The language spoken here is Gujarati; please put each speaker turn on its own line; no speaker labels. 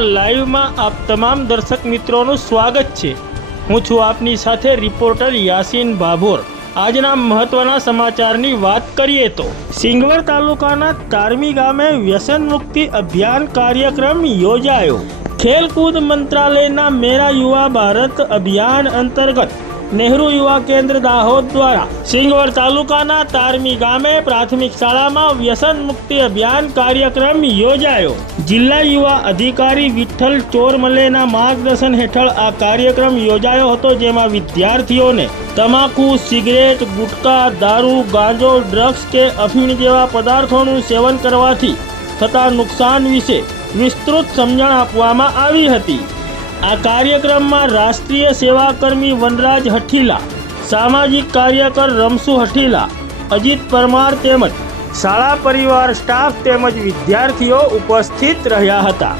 લાઈવમાં આપ તમામ દર્શક મિત્રોનું સ્વાગત છે. હું છું આપની સાથે રિપોર્ટર યાસીન ભાભોર. આજના મહત્વના સમાચારની વાત કરીએ તો, સિંગવડ તાલુકાના તારમી ગામે વ્યસન મુક્તિ અભિયાન કાર્યક્રમ યોજાયો. ખેલકૂદ મંત્રાલયના મેરા યુવા ભારત અભિયાન અંતર્ગત નહેરુ યુવા કેન્દ્ર દાહોદ દ્વારા સિંગવડ તાલુકાના તારમી ગામે પ્રાથમિક શાળામાં વ્યસન મુક્તિ અભિયાન કાર્યક્રમ યોજાયો. જિલ્લા યુવા અધિકારી વિઠ્ઠલ ચોરમલેના માર્ગદર્શન હેઠળ આ કાર્યક્રમ યોજાયો હતો, જેમાં વિદ્યાર્થીઓને તમાકુ, સિગરેટ, ગુટકા, દારૂ, ગાંજો, ડ્રગ્સ કે અફીણ જેવા પદાર્થોનું સેવન કરવાથી થતા નુકસાન વિશે વિસ્તૃત સમજણ આપવામાં આવી હતી. આ કાર્યક્રમમાં રાષ્ટ્રીય સેવાકર્મી વનરાજ હઠીલા, સામાજિક કાર્યકર રમસુ હઠીલા, અજીત પરમાર તેમજ શાળા પરિવાર સ્ટાફ તેમજ વિદ્યાર્થીઓ ઉપસ્થિત રહ્યા હતા.